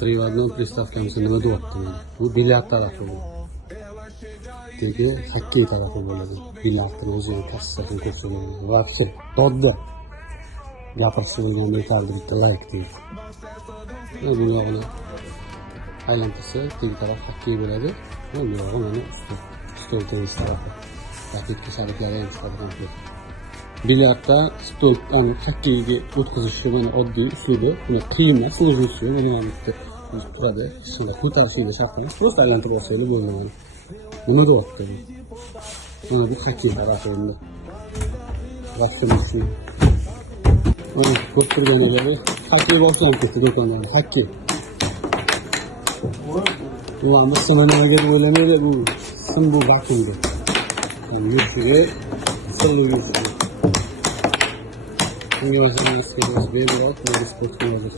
Trivodni pristavkamizda nima deyapti mana? Bu bilyard tarafi bu. Tegi xokkey tarafi bo'ladi. Bilyardning o'zini kassasini ko'rsatadi. Vaqti dodda. Gapirishni bilgan yetarli bitta like deydi. Bu yog'ini aylantirsa, tegi taraf xokkey bo'ladi. Bu yog'i mana stol tennis tarafi. Raketka shariklari ham chiqadi komplet. Bilyardda stol xokkeyga o'tkazishga mana oddiy usuli, buni qiyin emas, o'zi usuli mana bitta turadi. Shunday ko'tarishingda shart emas, просто aylantirib olsangiz bo'ladi mana. Nima deyapti bu? Mana bu xokkey tarafi endi. Vaqtimiz mana ko'p turganlar xokkey boshlanib ketdi do'kondan. Xokkey. Bu ham sim nimaga deb o'ylamaydi bu. Sim bu vakuumga. Yurishiga sirli yurishi. Bunga o'zimiz berilib, sport qilamiz.